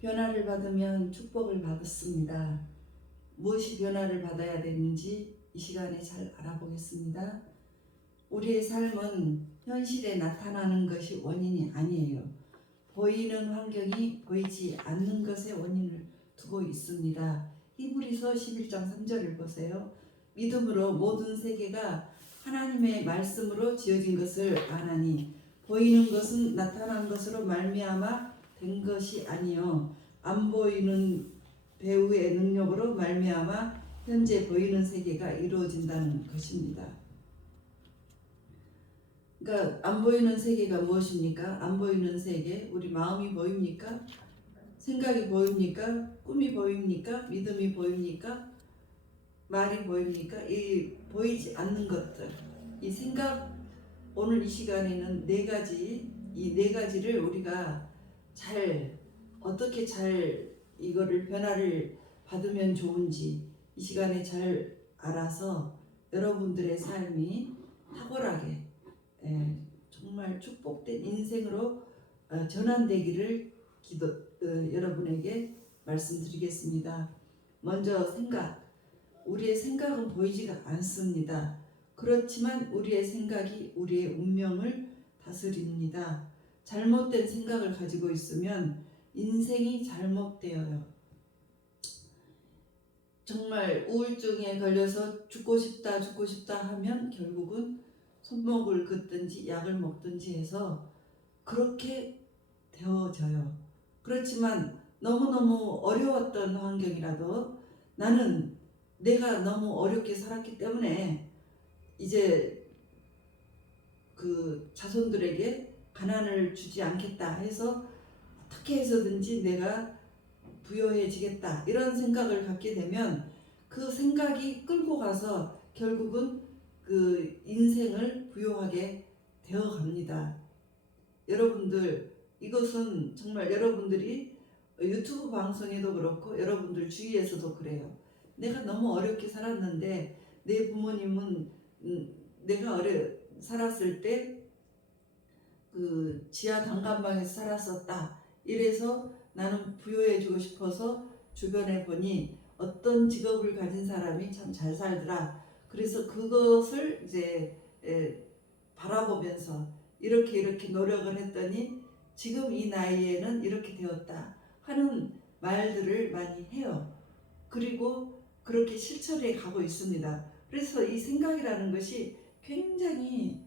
변화를 받으면 축복을 받았습니다. 무엇이 변화를 받아야 되는지 이 시간에 잘 알아보겠습니다. 우리의 삶은 현실에 나타나는 것이 원인이 아니에요. 보이는 환경이 보이지 않는 것에 원인을 두고 있습니다. 히브리서 11장 3절을 보세요. 믿음으로 모든 세계가 하나님의 말씀으로 지어진 것을 아나니 보이는 것은 나타난 것으로 말미암아 된 것이 아니요 안 보이는 배우의 능력으로 말미암아 현재 보이는 세계가 이루어진다는 것입니다. 그러니까 안 보이는 세계가 무엇입니까? 안 보이는 세계, 우리 마음이 보입니까? 생각이 보입니까? 꿈이 보입니까? 믿음이 보입니까? 말이 보입니까? 이 보이지 않는 것들, 이 생각, 오늘 이 시간에는 이 네 가지를 우리가 어떻게 이거를 변화를 받으면 좋은지 이 시간에 잘 알아서 여러분들의 삶이 탁월하게 정말 축복된 인생으로 전환되기를 여러분에게 말씀드리겠습니다. 먼저 우리의 생각은 보이지가 않습니다. 그렇지만 우리의 생각이 우리의 운명을 다스립니다. 잘못된 생각을 가지고 있으면 인생이 잘못되어요. 정말 우울증에 걸려서 죽고 싶다 하면 결국은 손목을 긋든지 약을 먹든지 해서 그렇게 되어져요. 그렇지만 너무너무 어려웠던 환경이라도 나는 내가 너무 어렵게 살았기 때문에 이제 그 자손들에게 가난을 주지 않겠다 해서 어떻게 해서든지 내가 부여해지겠다 이런 생각을 갖게 되면 그 생각이 끌고 가서 결국은 그 인생을 부여하게 되어 갑니다. 여러분들, 이것은 정말 여러분들이 유튜브 방송에도 그렇고 여러분들 주위에서도 그래요. 내가 너무 어렵게 살았는데 내 부모님은 내가 살았을 때 그 지하 단칸방에서 살았었다. 이래서 나는 부여해주고 싶어서 주변에 보니 어떤 직업을 가진 사람이 참 잘 살더라. 그래서 그것을 이제 바라보면서 이렇게 노력을 했더니 지금 이 나이에는 이렇게 되었다 하는 말들을 많이 해요. 그리고 그렇게 실천해 가고 있습니다. 그래서 이 생각이라는 것이 굉장히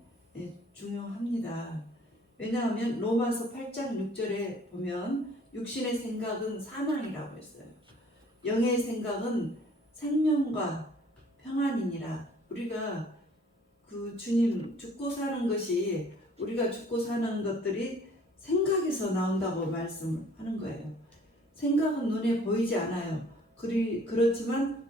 중요합니다. 왜냐하면 로마서 8장 6절에 보면 육신의 생각은 사망이라고 했어요. 영의 생각은 생명과 평안이니라. 우리가 그 주님 죽고 사는 것이 우리가 죽고 사는 것들이 생각에서 나온다고 말씀하는 거예요. 생각은 눈에 보이지 않아요. 그렇지만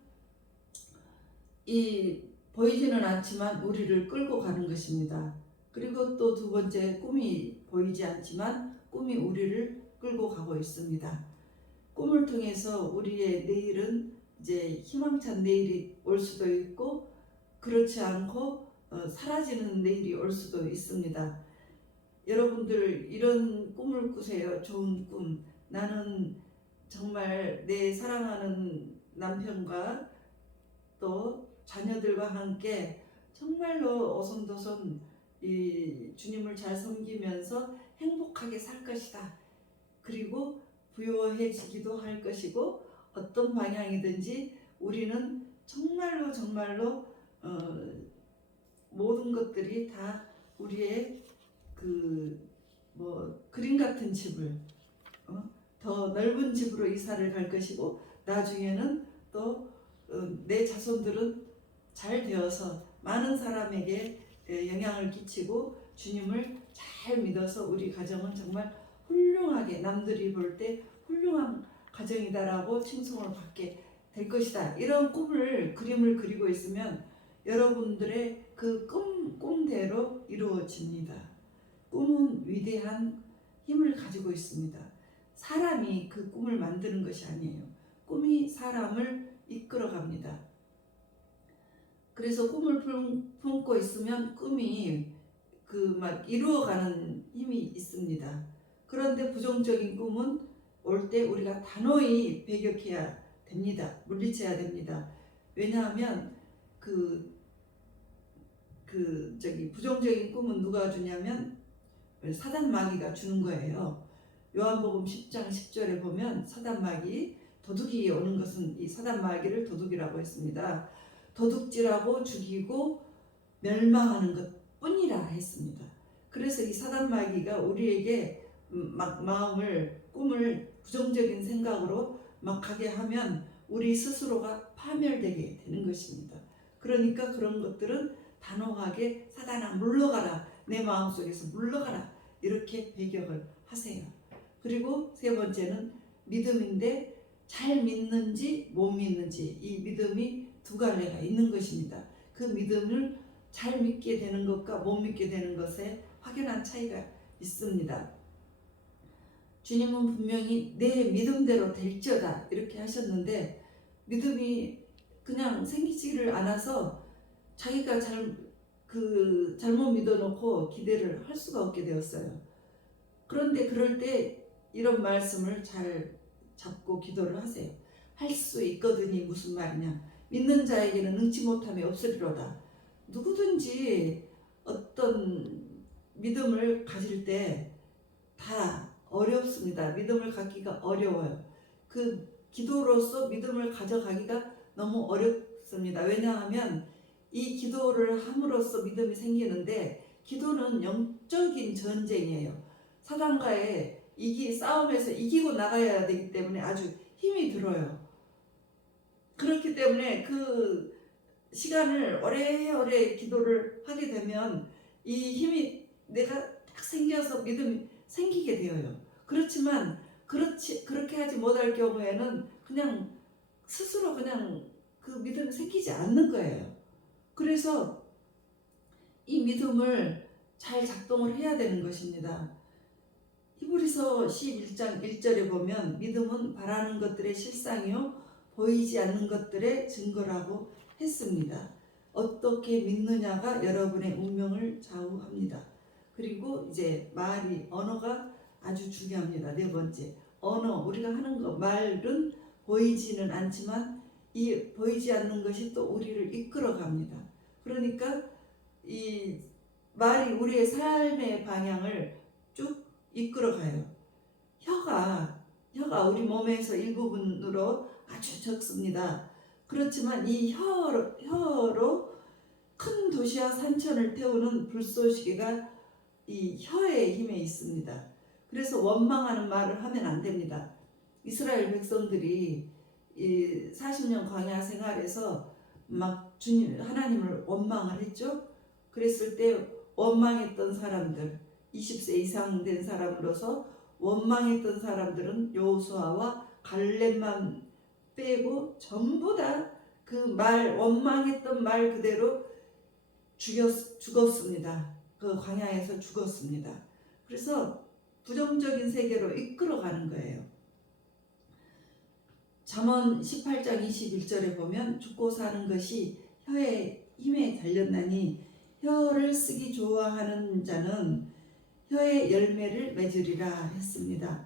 보이지는 않지만 우리를 끌고 가는 것입니다. 그리고 또 두 번째, 꿈이 보이지 않지만 꿈이 우리를 끌고 가고 있습니다. 꿈을 통해서 우리의 내일은 이제 희망찬 내일이 올 수도 있고 그렇지 않고 사라지는 내일이 올 수도 있습니다. 여러분들 이런 꿈을 꾸세요. 좋은 꿈. 나는 정말 내 사랑하는 남편과 또 자녀들과 함께 정말로 오손도손 이 주님을 잘 섬기면서 행복하게 살 것이다. 그리고 부유해지기도 할 것이고 어떤 방향이든지 우리는 정말로 모든 것들이 다 우리의 그림 같은 집을 더 넓은 집으로 이사를 갈 것이고 나중에는 또 내 자손들은 잘 되어서 많은 사람에게 영향을 끼치고 주님을 잘 믿어서 우리 가정은 정말 훌륭하게 남들이 볼 때 훌륭한 가정이다라고 칭송을 받게 될 것이다. 이런 그림을 그리고 있으면 여러분들의 그 꿈대로 이루어집니다. 꿈은 위대한 힘을 가지고 있습니다. 사람이 그 꿈을 만드는 것이 아니에요. 꿈이 사람을 이끌어갑니다. 그래서 꿈을 품고 있으면 꿈이 막 이루어가는 힘이 있습니다. 그런데 부정적인 꿈은 올 때 우리가 단호히 배격해야 됩니다. 물리쳐야 됩니다. 왜냐하면 부정적인 꿈은 누가 주냐면 사단 마귀가 주는 거예요. 요한복음 10장 10절에 보면 사단 마귀, 도둑이 오는 것은 이 사단 마귀를 도둑이라고 했습니다. 도둑질하고 죽이고 멸망하는 것 뿐이라 했습니다. 그래서 이 사단 마귀가 우리에게 막 마음을, 꿈을 부정적인 생각으로 막 가게 하면 우리 스스로가 파멸되게 되는 것입니다. 그러니까 그런 것들은 단호하게 사단아 물러가라, 내 마음속에서 물러가라, 이렇게 배격을 하세요. 그리고 세 번째는 믿음인데 잘 믿는지 못 믿는지, 이 믿음이 두 갈래가 있는 것입니다. 그 믿음을 잘 믿게 되는 것과 못 믿게 되는 것에 확연한 차이가 있습니다. 주님은 분명히 내 믿음대로 될지어다 이렇게 하셨는데, 믿음이 그냥 생기지를 않아서 자기가 잘못 믿어놓고 기대를 할 수가 없게 되었어요. 그런데 그럴 때 이런 말씀을 잘 잡고 기도를 하세요. 할 수 있거든이 무슨 말이냐. 믿는 자에게는 능치 못함이 없으리로다. 누구든지 어떤 믿음을 가질 때 다 어렵습니다. 믿음을 갖기가 어려워요. 그 기도로서 믿음을 가져가기가 너무 어렵습니다. 왜냐하면 이 기도를 함으로써 믿음이 생기는데, 기도는 영적인 전쟁이에요. 사단과의 싸움에서 이기고 나가야 되기 때문에 아주 힘이 들어요. 그렇기 때문에 그 시간을 오래오래 기도를 하게 되면 이 힘이 내가 딱 생겨서 믿음이 생기게 되어요. 그렇지만 그렇게 하지 못할 경우에는 그냥 스스로 그냥 그 믿음이 생기지 않는 거예요. 그래서 이 믿음을 잘 작동을 해야 되는 것입니다. 히브리서 11장 1절에 보면 믿음은 바라는 것들의 실상이요 보이지 않는 것들의 증거라고 했습니다. 어떻게 믿느냐가 여러분의 운명을 좌우합니다. 그리고 이제 언어가 아주 중요합니다. 네 번째, 언어, 우리가 하는 거, 말은 보이지는 않지만 이 보이지 않는 것이 또 우리를 이끌어 갑니다. 그러니까 이 말이 우리의 삶의 방향을 쭉 이끌어 가요. 혀가 우리 몸에서 일부분으로 아주 적습니다. 그렇지만 이 혀로 큰 도시와 산천을 태우는 불쏘시개가 이 혀의 힘에 있습니다. 그래서 원망하는 말을 하면 안 됩니다. 이스라엘 백성들이 이 40년 광야 생활에서 막 하나님을 원망을 했죠. 그랬을 때 원망했던 사람들, 20세 이상 된 사람으로서 원망했던 사람들은 여호수아와 갈렙만 빼고 전부 다 그 원망했던 말 그대로 죽었습니다. 그 광야에서 죽었습니다. 그래서 부정적인 세계로 이끌어가는 거예요. 잠언 18장 21절에 보면 죽고 사는 것이 혀의 힘에 달렸나니 혀를 쓰기 좋아하는 자는 혀의 열매를 맺으리라 했습니다.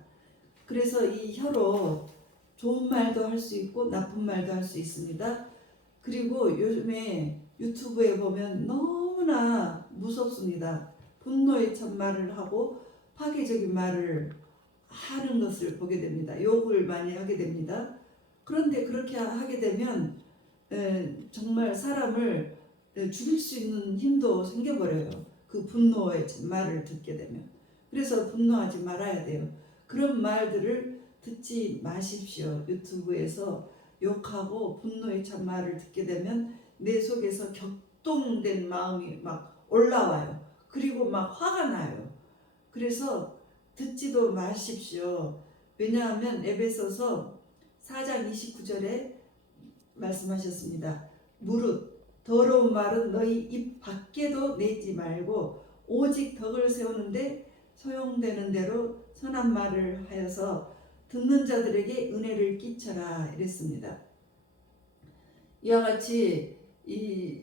그래서 이 혀로 좋은 말도 할 수 있고 나쁜 말도 할 수 있습니다. 그리고 요즘에 유튜브에 보면 너무나 무섭습니다. 분노의 참말을 하고 파괴적인 말을 하는 것을 보게 됩니다. 욕을 많이 하게 됩니다. 그런데 그렇게 하게 되면 정말 사람을 죽일 수 있는 힘도 생겨버려요. 그 분노의 말을 듣게 되면. 그래서 분노하지 말아야 돼요. 그런 말들을 듣지 마십시오. 유튜브에서 욕하고 분노의 참말을 듣게 되면 내 속에서 격동된 마음이 막 올라와요. 그리고 막 화가 나요. 그래서 듣지도 마십시오. 왜냐하면 에베소서 4장 29절에 말씀하셨습니다. 무릇 더러운 말은 너희 입 밖에도 내지 말고 오직 덕을 세우는데 소용되는 대로 선한 말을 하여서 듣는 자들에게 은혜를 끼쳐라 이랬습니다. 이와 같이 이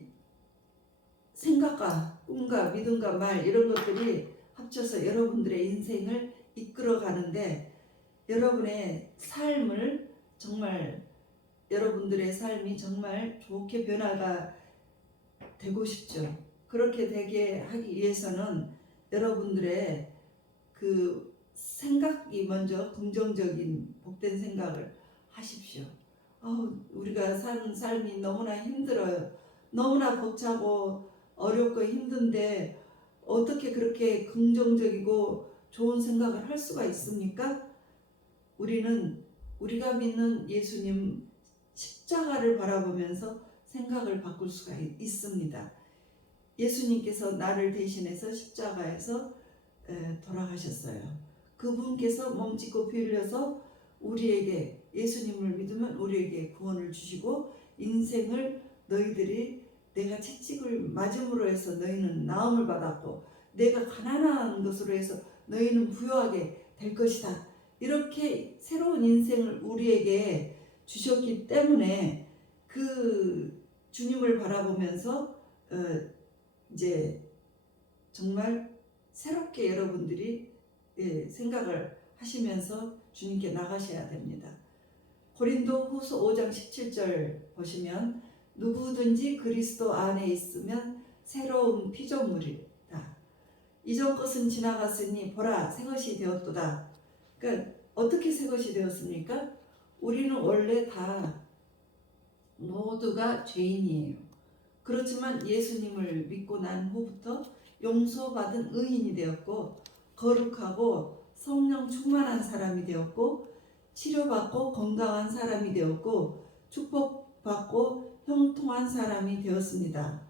생각과 꿈과 믿음과 말 이런 것들이 합쳐서 여러분들의 인생을 이끌어 가는데 여러분의 삶을 정말 여러분들의 삶이 정말 좋게 변화가 되고 싶죠. 그렇게 되게 하기 위해서는 여러분들의 그 생각이 먼저 긍정적인 복된 생각을 하십시오. 우리가 사는 삶이 너무나 힘들어요. 너무나 벅차고 어렵고 힘든데 어떻게 그렇게 긍정적이고 좋은 생각을 할 수가 있습니까? 우리는 우리가 믿는 예수님 십자가를 바라보면서 생각을 바꿀 수가 있습니다. 예수님께서 나를 대신해서 십자가에서 돌아가셨어요. 그분께서 몸짓고 피 흘려서 우리에게 예수님을 믿으면 우리에게 구원을 주시고 인생을 너희들이 내가 채찍을 맞음으로 해서 너희는 나음을 받았고 내가 가난한 것으로 해서 너희는 부유하게 될 것이다. 이렇게 새로운 인생을 우리에게 주셨기 때문에 그 주님을 바라보면서 이제 정말 새롭게 여러분들이 생각을 하시면서 주님께 나가셔야 됩니다. 고린도 후서 5장 17절 보시면 누구든지 그리스도 안에 있으면 새로운 피조물이다. 이전 것은 지나갔으니 보라 새 것이 되었도다. 그러니까 어떻게 새 것이 되었습니까? 우리는 원래 다 모두가 죄인이에요. 그렇지만 예수님을 믿고 난 후부터 용서받은 의인이 되었고 거룩하고 성령 충만한 사람이 되었고 치료받고 건강한 사람이 되었고 축복받고 형통한 사람이 되었습니다.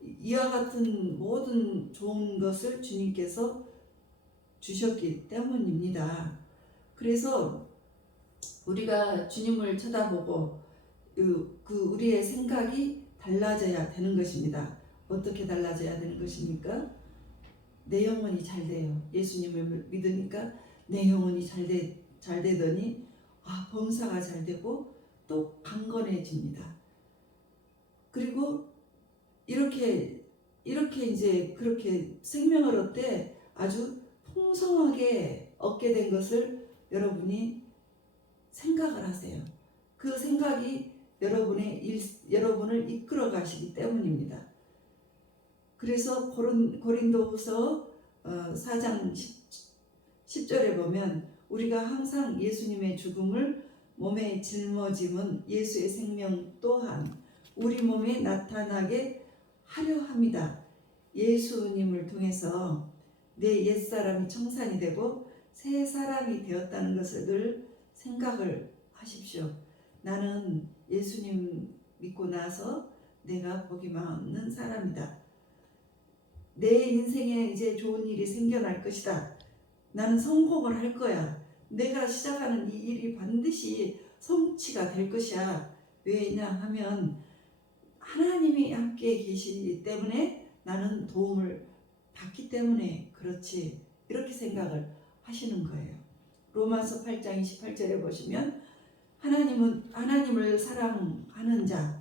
이와 같은 모든 좋은 것을 주님께서 주셨기 때문입니다. 그래서 우리가 주님을 쳐다보고 우리의 생각이 달라져야 되는 것입니다. 어떻게 달라져야 되는 것입니까? 내 영혼이 잘 돼요. 예수님을 믿으니까 내 영혼이 잘 되더니 범사가 잘 되고 또 강건해집니다. 그리고 이렇게 이제 그렇게 생명을 얻되 아주 풍성하게 얻게 된 것을 여러분이 생각을 하세요. 그 생각이 여러분을 이끌어 가시기 때문입니다. 그래서 고린도후서 4장 10절에 보면 우리가 항상 예수님의 죽음을 몸에 짊어짐은 예수의 생명 또한 우리 몸에 나타나게 하려 합니다. 예수님을 통해서 내 옛사람이 청산이 되고 새 사람이 되었다는 것을 늘 생각을 하십시오. 나는 예수님 믿고 나서 내가 복이 많은 사람이다. 내 인생에 이제 좋은 일이 생겨날 것이다. 나는 성공을 할 거야. 내가 시작하는 이 일이 반드시 성취가 될 것이야. 왜냐 하면 하나님이 함께 계시기 때문에 나는 도움을 받기 때문에 그렇지. 이렇게 생각을 하시는 거예요. 로마서 8장 28절에 보시면 하나님을 사랑하는 자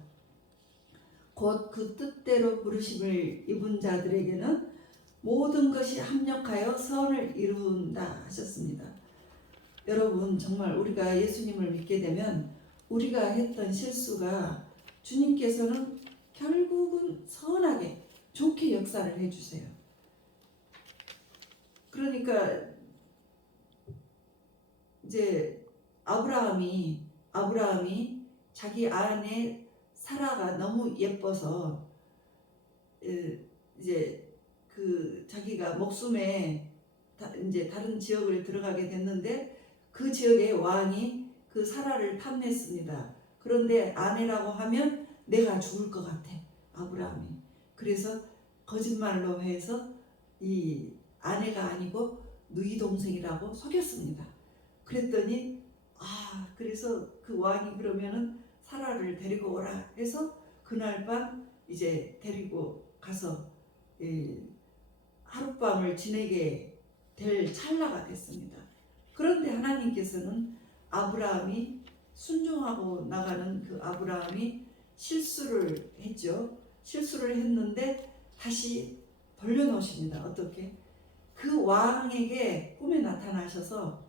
곧 그 뜻대로 부르심을 입은 자들에게는 모든 것이 합력하여 선을 이룬다 하셨습니다. 여러분 정말 우리가 예수님을 믿게 되면 우리가 했던 실수가 주님께서는 결국은 선하게 좋게 역사를 해주세요. 그러니까 이제 아브라함이 자기 아내 사라가 너무 예뻐서 이제 자기가 목숨에 이제 다른 지역을 들어가게 됐는데 그 지역의 왕이 그 사라를 탐냈습니다. 그런데 아내라고 하면 내가 죽을 것 같아 아브라함이. 그래서 거짓말로 해서 이 아내가 아니고 누이 동생이라고 속였습니다. 그랬더니 그래서 그 왕이 그러면은 사라를 데리고 오라 해서 그날 밤 이제 데리고 가서 하룻밤을 지내게 될 찰나가 됐습니다. 그런데 하나님께서는 아브라함이 순종하고 나가는 그 아브라함이 실수를 했죠. 실수를 했는데 다시 돌려놓으십니다. 어떻게? 그 왕에게 꿈에 나타나셔서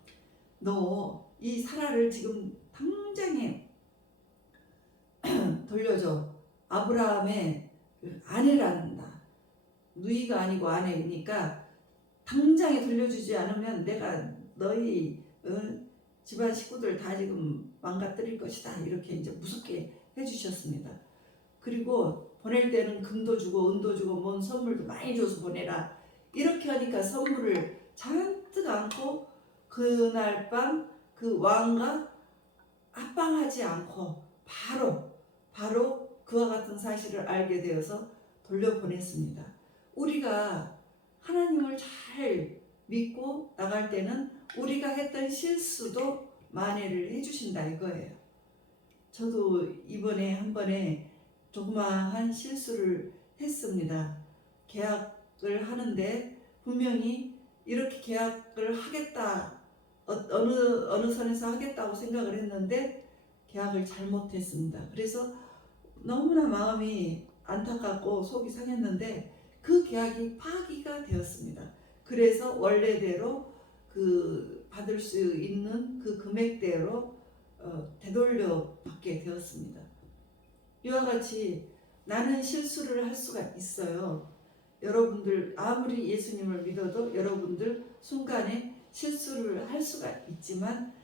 너 이 사라를 지금 당장에 돌려줘. 아브라함의 그 아내란다. 누이가 아니고 아내니까 당장에 돌려주지 않으면 내가 너희 집안 식구들 다 지금 망가뜨릴 것이다. 이렇게 이제 무섭게 해주셨습니다. 그리고 보낼 때는 금도 주고 은도 주고 뭔 선물도 많이 줘서 보내라. 이렇게 하니까 선물을 잔뜩 안고 그날 밤 그 왕과 합방하지 않고 바로 그와 같은 사실을 알게 되어서 돌려보냈습니다. 우리가 하나님을 잘 믿고 나갈 때는 우리가 했던 실수도 만회를 해주신다 이거예요. 저도 이번에 한 번에 조그마한 실수를 했습니다. 계약을 하는데 분명히 이렇게 계약을 하겠다, 어느 선에서 하겠다고 생각을 했는데 계약을 잘못했습니다. 그래서 너무나 마음이 안타깝고 속이 상했는데 그 계약이 파기가 되었습니다. 그래서 원래대로 그 받을 수 있는 그 금액대로 되돌려 받게 되었습니다. 이와 같이 나는 실수를 할 수가 있어요. 여러분들 아무리 예수님을 믿어도 여러분들 순간에 실수를 할 수가 있지만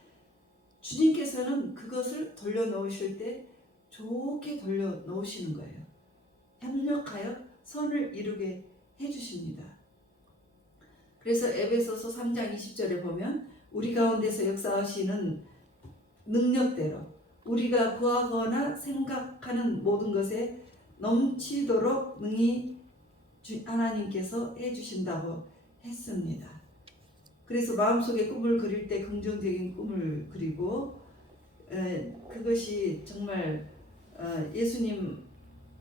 주님께서는 그것을 돌려놓으실 때 좋게 돌려놓으시는 거예요. 협력하여 선을 이루게 해주십니다. 그래서 에베소서 3장 20절에 보면 우리 가운데서 역사하시는 능력대로 우리가 구하거나 생각하는 모든 것에 넘치도록 능히 하나님께서 해주신다고 했습니다. 그래서 마음속에 꿈을 그릴 때 긍정적인 꿈을 그리고 그것이 정말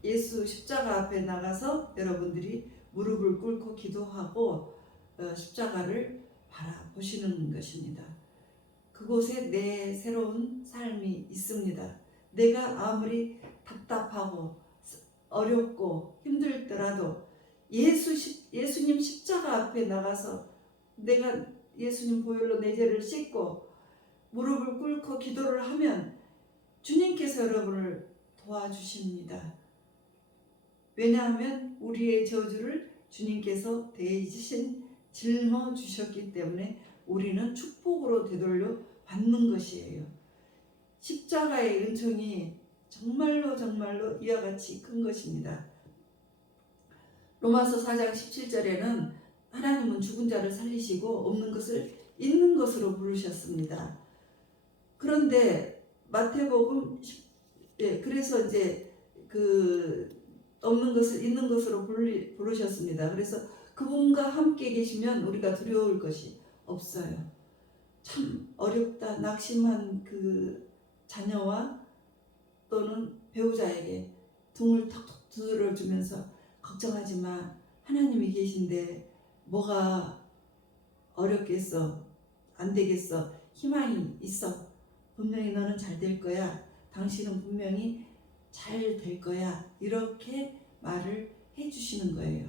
예수 십자가 앞에 나가서 여러분들이 무릎을 꿇고 기도하고 십자가를 바라보시는 것입니다. 그곳에 내 새로운 삶이 있습니다. 내가 아무리 답답하고 어렵고 힘들더라도 예수님 십자가 앞에 나가서 내가 예수님 보혈로 내 죄를 씻고 무릎을 꿇고 기도를 하면 주님께서 여러분을 도와주십니다. 왜냐하면 우리의 저주를 주님께서 대신 짊어주셨기 때문에 우리는 축복으로 되돌려 받는 것이에요. 십자가의 은총이 정말로 이와 같이 큰 것입니다. 로마서 4장 17절에는 하나님은 죽은 자를 살리시고 없는 것을 있는 것으로 부르셨습니다. 그런데 마태복음 그래서 이제 그 없는 것을 있는 것으로 부르셨습니다. 그래서 그분과 함께 계시면 우리가 두려울 것이 없어요. 참 어렵다 낙심한 그 자녀와 또는 배우자에게 등을 턱턱 두드려주면서 걱정하지 마. 하나님이 계신데 뭐가 어렵겠어. 안 되겠어. 희망이 있어. 분명히 너는 잘 될 거야. 당신은 분명히 잘 될 거야. 이렇게 말을 해주시는 거예요.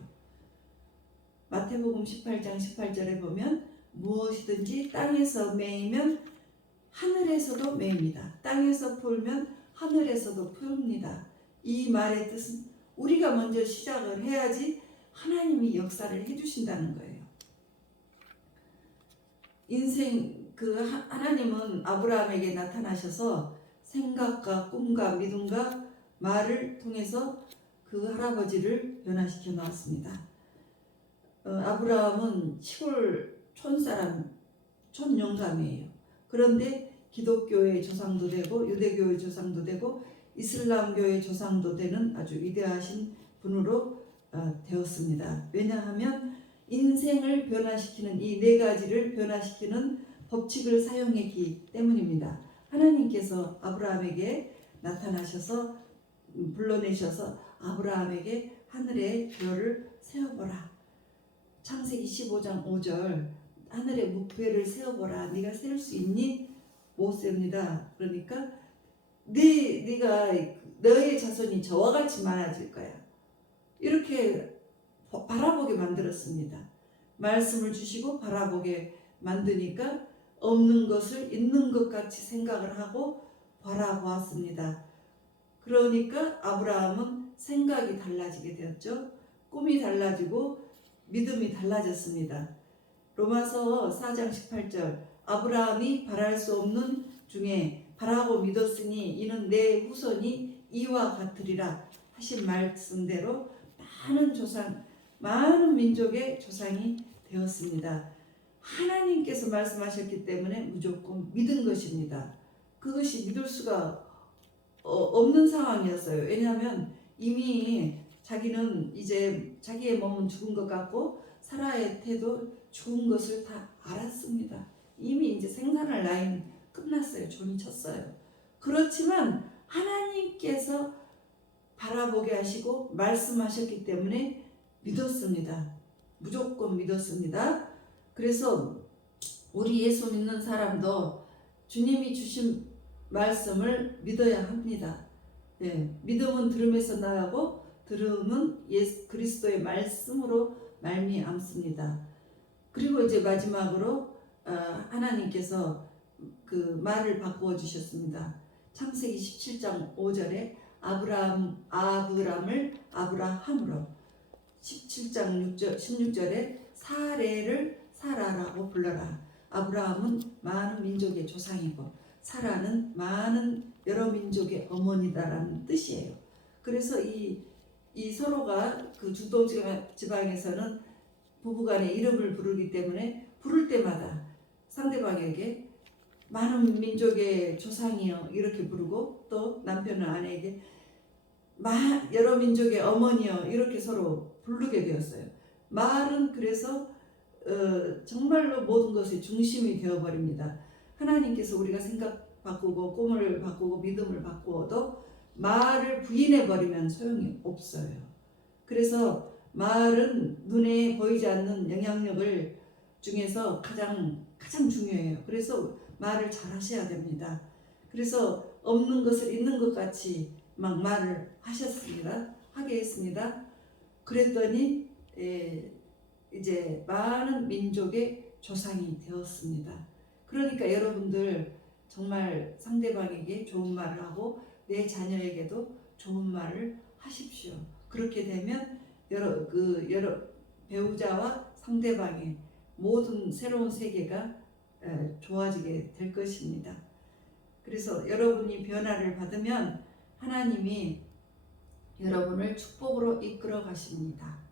마태복음 18장 18절에 보면 무엇이든지 땅에서 매이면 하늘에서도 매입니다. 땅에서 풀면 하늘에서도 풀립니다. 이 말의 뜻은 우리가 먼저 시작을 해야지 하나님이 역사를 해주신다는 거예요. 인생 하나님은 아브라함에게 나타나셔서 생각과 꿈과 믿음과 말을 통해서 그 할아버지를 변화시켜 놓았습니다. 아브라함은 시골 촌사람, 촌영감이에요. 그런데 기독교의 조상도 되고 유대교의 조상도 되고 이슬람교의 조상도 되는 아주 위대하신 분으로 되었습니다. 왜냐하면 인생을 변화시키는 이 네 가지를 변화시키는 법칙을 사용했기 때문입니다. 하나님께서 아브라함에게 나타나셔서 불러내셔서 아브라함에게 하늘의 별을 세어보라. 창세기 15장 5절 하늘의 묵배를 세어보라. 네가 세울 수 있니? 못 셉니다. 그러니까 네가 너의 자손이 저와 같이 많아질 거야. 이렇게 바라보게 만들었습니다. 말씀을 주시고 바라보게 만드니까 없는 것을 있는 것 같이 생각을 하고 바라보았습니다. 그러니까 아브라함은 생각이 달라지게 되었죠. 꿈이 달라지고 믿음이 달라졌습니다. 로마서 4장 18절 아브라함이 바랄 수 없는 중에 바라고 믿었으니 이는 내 후손이 이와 같으리라 하신 말씀대로 많은 민족의 조상이 되었습니다. 하나님께서 말씀하셨기 때문에 무조건 믿은 것입니다. 그것이 믿을 수가 없는 상황이었어요. 왜냐하면 이미 자기는 이제 자기의 몸은 죽은 것 같고 사라의 태도 죽은 것을 다 알았습니다. 이미 이제 생산할 라인 끝났어요. 종이 쳤어요. 그렇지만 하나님께서 바라보게 하시고 말씀하셨기 때문에 믿었습니다. 무조건 믿었습니다. 그래서 우리 예수 믿는 사람도 주님이 주신 말씀을 믿어야 합니다. 네, 믿음은 들음에서 나가고 들음은 예수 그리스도의 말씀으로 말미암습니다. 그리고 이제 마지막으로 하나님께서 그 말을 바꾸어 주셨습니다. 창세기 17장 5절에 아브람을 아브라함으로 17장 16절에 사레를 사라라고 불러라. 아브라함은 많은 민족의 조상이고 사라는 많은 여러 민족의 어머니다라는 뜻이에요. 그래서 이 서로가 그 주도 지방에서는 부부간의 이름을 부르기 때문에 부를 때마다 상대방에게 많은 민족의 조상이여 이렇게 부르고 또 남편은 아내에게 여러 민족의 어머니여 이렇게 서로 부르게 되었어요. 말은 그래서 정말로 모든 것의 중심이 되어버립니다. 하나님께서 우리가 생각 바꾸고 꿈을 바꾸고 믿음을 바꾸어도 말을 부인해버리면 소용이 없어요. 그래서 말은 눈에 보이지 않는 영향력을 중에서 가장 중요해요. 그래서 말을 잘 하셔야 됩니다. 그래서 없는 것을 있는 것 같이 막 말을 하게 했습니다. 그랬더니 이제 많은 민족의 조상이 되었습니다. 그러니까 여러분들 정말 상대방에게 좋은 말을 하고 내 자녀에게도 좋은 말을 하십시오. 그렇게 되면 여러 배우자와 상대방의 모든 새로운 세계가 좋아지게 될 것입니다. 그래서 여러분이 변화를 받으면 하나님이 여러분을 축복으로 이끌어 가십니다.